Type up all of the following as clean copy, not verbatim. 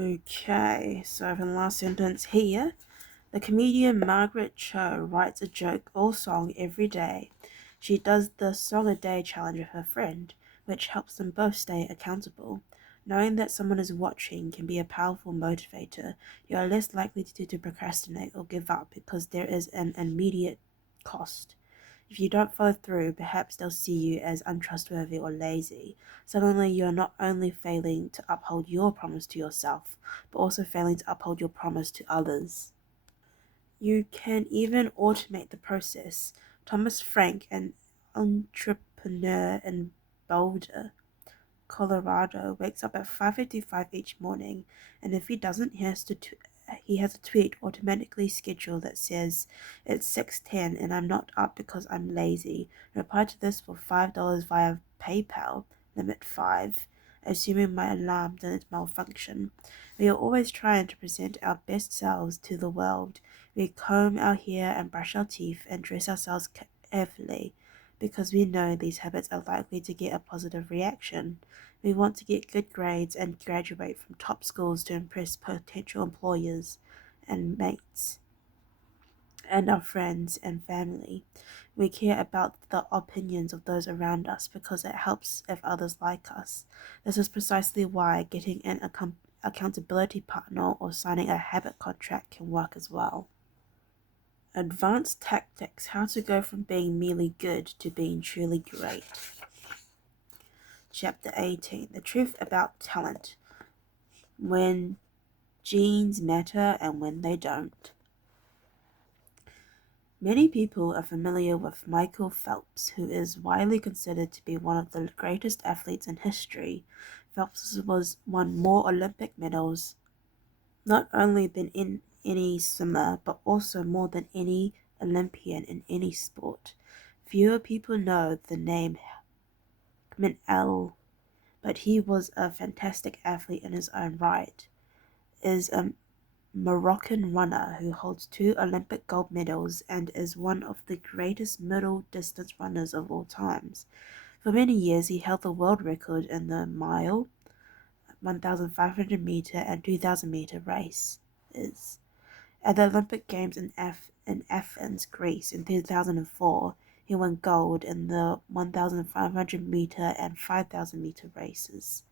Okay, so for the last sentence here, the comedian Margaret Cho writes a joke or song every day. She does the song a day challenge with her friend, which helps them both stay accountable. Knowing that someone is watching can be a powerful motivator. You are less likely to procrastinate or give up because there is an immediate cost. If you don't follow through, perhaps they'll see you as untrustworthy or lazy. Suddenly, you are not only failing to uphold your promise to yourself, but also failing to uphold your promise to others. You can even automate the process. Thomas Frank, an entrepreneur in Boulder, Colorado, wakes up at 5:55 each morning, and if he doesn't, he has a tweet automatically scheduled that says, "It's 6:10 and I'm not up because I'm lazy. Reply to this for $5 via PayPal, limit 5, assuming my alarm didn't malfunction." We are always trying to present our best selves to the world. We comb our hair and brush our teeth and dress ourselves carefully because we know these habits are likely to get a positive reaction. We want to get good grades and graduate from top schools to impress potential employers and mates and our friends and family. We care about the opinions of those around us because it helps if others like us. This is precisely why getting an accountability partner or signing a habit contract can work as well. Advanced tactics: how to go from being merely good to being truly great. Chapter 18: The truth about talent. When genes matter and when they don't. Many people are familiar with Michael Phelps, who is widely considered to be one of the greatest athletes in history. Phelps won more Olympic medals, not only than in any swimmer, but also more than any Olympian in any sport. Fewer people know the name Ahmed El, but he was a fantastic athlete in his own right. Is a Moroccan runner who holds 2 Olympic gold medals and is one of the greatest middle distance runners of all times. For many years, he held the world record in the mile, 1,500 meter, and 2,000 meter races. At the Olympic Games in Athens, Greece in 2004, he won gold in the 1,500 meter and 5,000 meter races.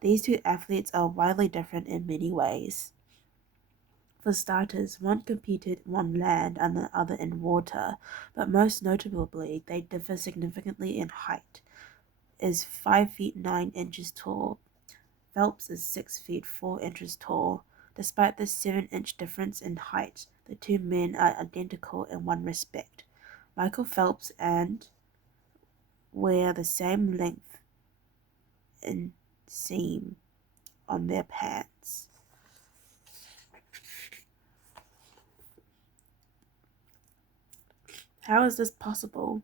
These two athletes are widely different in many ways. For starters, one competed on land and the other in water, but most notably, they differ significantly in height. Is 5 feet 9 inches tall. Phelps is 6 feet 4 inches tall. Despite this 7-inch difference in height, the two men are identical in one respect. Michael Phelps and wear the same length in seam on their pants. How is this possible?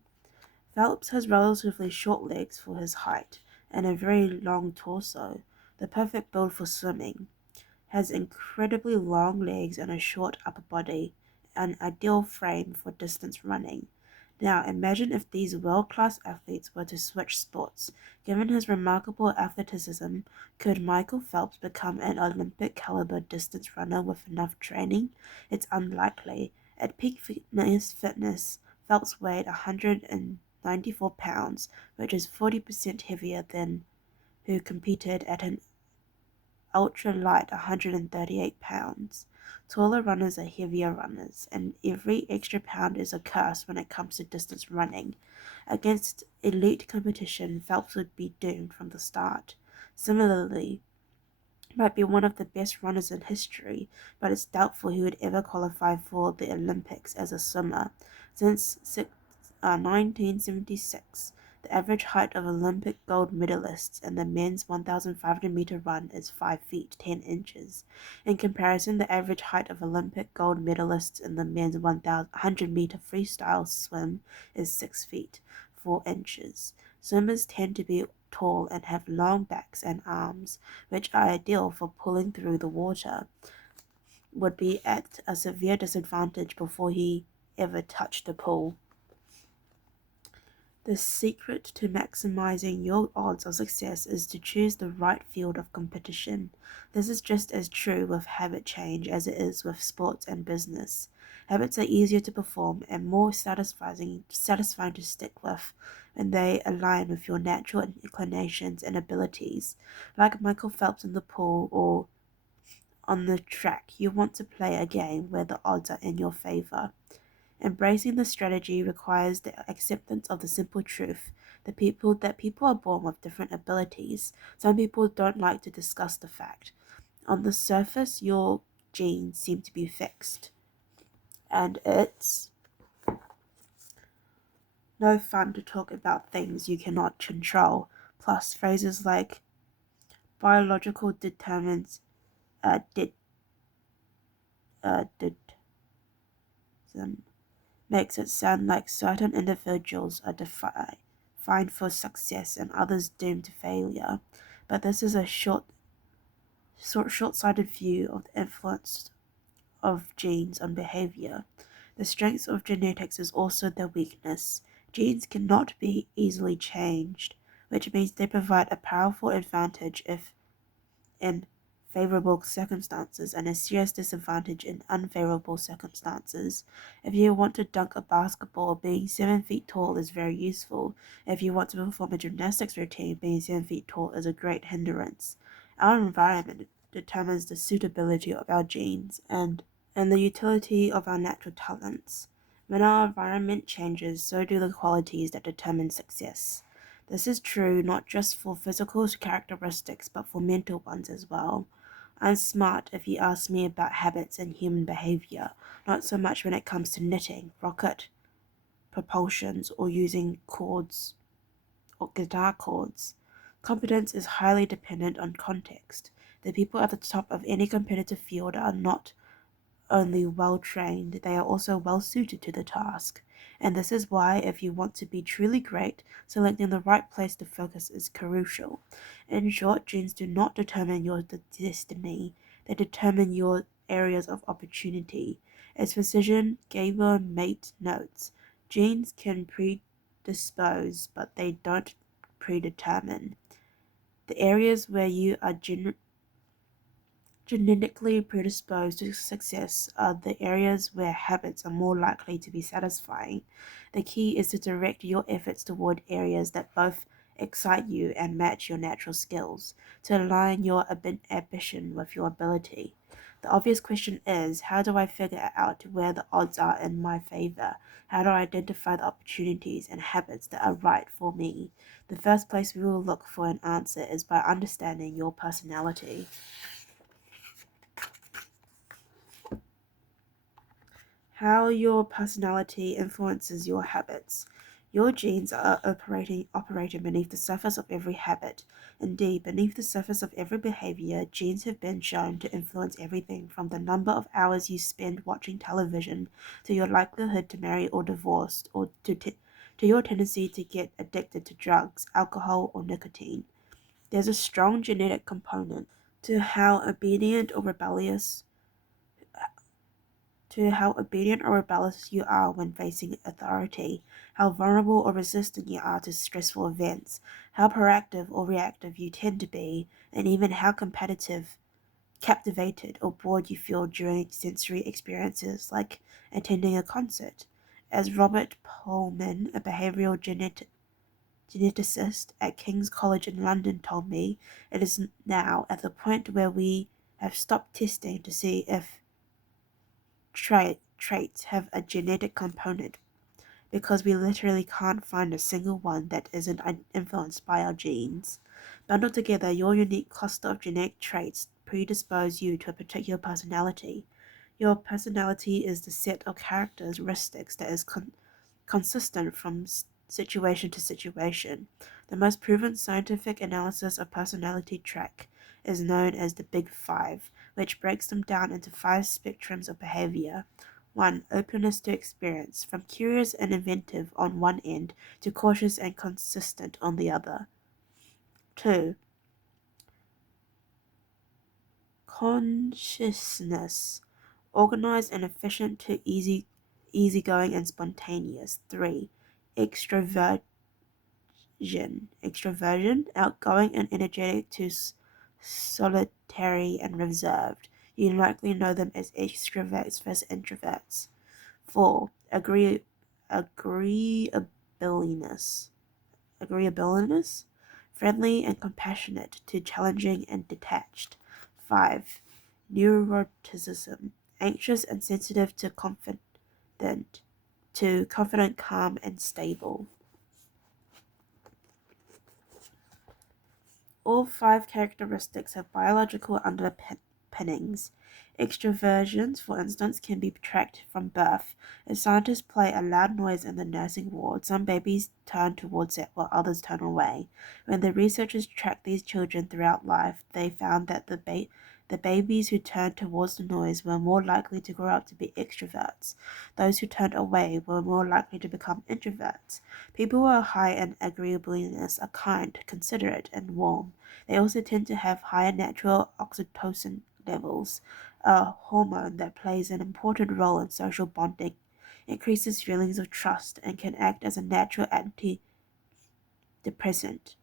Phelps has relatively short legs for his height and a very long torso, the perfect build for swimming. Has incredibly long legs and a short upper body, an ideal frame for distance running. Now imagine if these world-class athletes were to switch sports. Given his remarkable athleticism, could Michael Phelps become an Olympic-caliber distance runner with enough training? It's unlikely. At peak fitness, Phelps weighed 194 pounds, which is 40% heavier than who competed at an ultra-light 138 pounds. Taller runners are heavier runners, and every extra pound is a curse when it comes to distance running. Against elite competition, Phelps would be doomed from the start. Similarly, he might be one of the best runners in history, but it's doubtful he would ever qualify for the Olympics as a swimmer. Since 1976, the average height of Olympic gold medalists in the men's 1,500 meter run is 5 feet 10 inches. In comparison, the average height of Olympic gold medalists in the men's 100 meter freestyle swim is 6 feet 4 inches. Swimmers tend to be tall and have long backs and arms, which are ideal for pulling through the water. Would be at a severe disadvantage before he ever touched the pool. The secret to maximizing your odds of success is to choose the right field of competition. This is just as true with habit change as it is with sports and business. Habits are easier to perform and more satisfying to stick with when they align with your natural inclinations and abilities. Like Michael Phelps in the pool or on the track, you want to play a game where the odds are in your favor. Embracing the strategy requires the acceptance of the simple truth that people are born with different abilities. Some people don't like to discuss the fact. On the surface, your genes seem to be fixed, and it's no fun to talk about things you cannot control. Plus, phrases like biological determines did did makes it sound like certain individuals are defined for success and others doomed to failure. But this is a short-sighted view of the influence of genes on behavior. The strength of genetics is also their weakness. Genes cannot be easily changed, which means they provide a powerful advantage if in favorable circumstances and a serious disadvantage in unfavorable circumstances. If you want to dunk a basketball, being 7 feet tall is very useful. If you want to perform a gymnastics routine, being 7 feet tall is a great hindrance. Our environment determines the suitability of our genes and the utility of our natural talents. When our environment changes, so do the qualities that determine success. This is true not just for physical characteristics but for mental ones as well. I'm smart if you ask me about habits and human behavior, not so much when it comes to knitting, rocket propulsions, or using chords or guitar chords. Competence is highly dependent on context. The people at the top of any competitive field are not only well trained, they are also well suited to the task. And this is why, if you want to be truly great, selecting the right place to focus is crucial. In short, genes do not determine your destiny, they determine your areas of opportunity. As physician Gabor Mate notes, genes can predispose, but they don't predetermine. The areas where you are genetically predisposed to success are the areas where habits are more likely to be satisfying. The key is to direct your efforts toward areas that both excite you and match your natural skills, to align your ambition with your ability. The obvious question is, how do I figure out where the odds are in my favor? How do I identify the opportunities and habits that are right for me? The first place we will look for an answer is by understanding your personality. How your personality influences your habits. Your genes are operating beneath the surface of every habit. Indeed, beneath the surface of every behavior, genes have been shown to influence everything from the number of hours you spend watching television to your likelihood to marry or divorce, or to your tendency to get addicted to drugs, alcohol, or nicotine. There's a strong genetic component to how obedient or rebellious you are when facing authority, how vulnerable or resistant you are to stressful events, how proactive or reactive you tend to be, and even how captivated, or bored you feel during sensory experiences like attending a concert. As Robert Pullman, a behavioral geneticist at King's College in London, told me, it is now at the point where we have stopped testing to see if traits have a genetic component because we literally can't find a single one that isn't influenced by our genes. Bundled together, your unique cluster of genetic traits predispose you to a particular personality. Your personality is the set of characteristics that is consistent from situation to situation. The most proven scientific analysis of personality traits is known as the Big Five, which breaks them down into 5 spectrums of behavior. 1. Openness to experience, from curious and inventive on one end to cautious and consistent on the other. 2. Consciousness, organized and efficient to easygoing and spontaneous. 3. Extrovert extroversion, outgoing and energetic to solitary and reserved. You likely know them as extroverts versus introverts. 4. Agreeableness. Agreeableness, friendly and compassionate to challenging and detached. 5. Neuroticism, anxious and sensitive to confident, calm, and stable. All 5 characteristics have biological underpinnings. Extroversions, for instance, can be tracked from birth. If scientists play a loud noise in the nursing ward, some babies turn towards it while others turn away. When the researchers tracked these children throughout life, they found that the babies who turned towards the noise were more likely to grow up to be extroverts. Those who turned away were more likely to become introverts. People who are high in agreeableness are kind, considerate, and warm. They also tend to have higher natural oxytocin levels, a hormone that plays an important role in social bonding, increases feelings of trust, and can act as a natural antidepressant.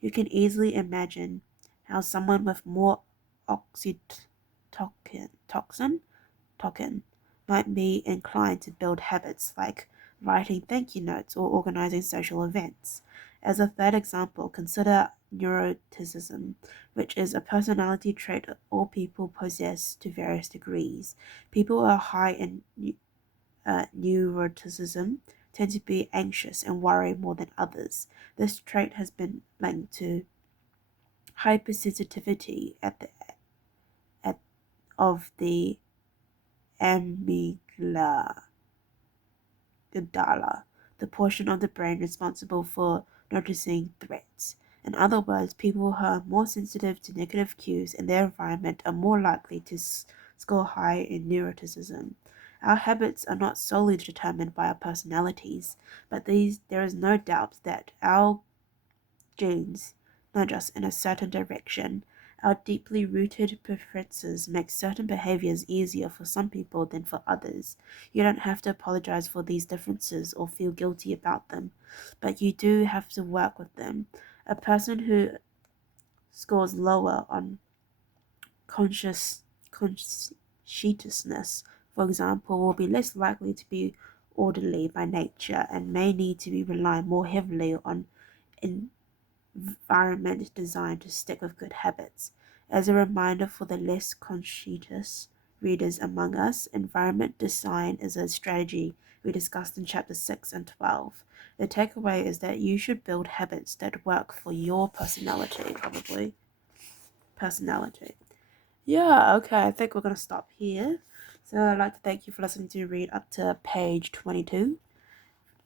You can easily imagine how someone with more oxytocin might be inclined to build habits like writing thank you notes or organizing social events. As a third example, consider neuroticism, which is a personality trait all people possess to various degrees. People who are high in neuroticism tend to be anxious and worry more than others. This trait has been linked to hypersensitivity of the amygdala, the portion of the brain responsible for noticing threats. In other words, people who are more sensitive to negative cues in their environment are more likely to score high in neuroticism. Our habits are not solely determined by our personalities, but there is no doubt that our genes nudge us in a certain direction. Our deeply rooted preferences make certain behaviors easier for some people than for others. You don't have to apologize for these differences or feel guilty about them, but you do have to work with them. A person who scores lower on conscientiousness, for example, will be less likely to be orderly by nature and may need to be relying more heavily on environment designed to stick with good habits. As a reminder for the less conscientious readers among us, environment design is a strategy we discussed in chapter 6 and 12. The takeaway is that you should build habits that work for your personality. Yeah, okay, I think we're going to stop here. So I'd like to thank you for listening to read up to page 22.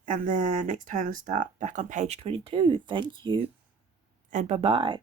And then next time we'll start back on page 22. Thank you, and bye-bye.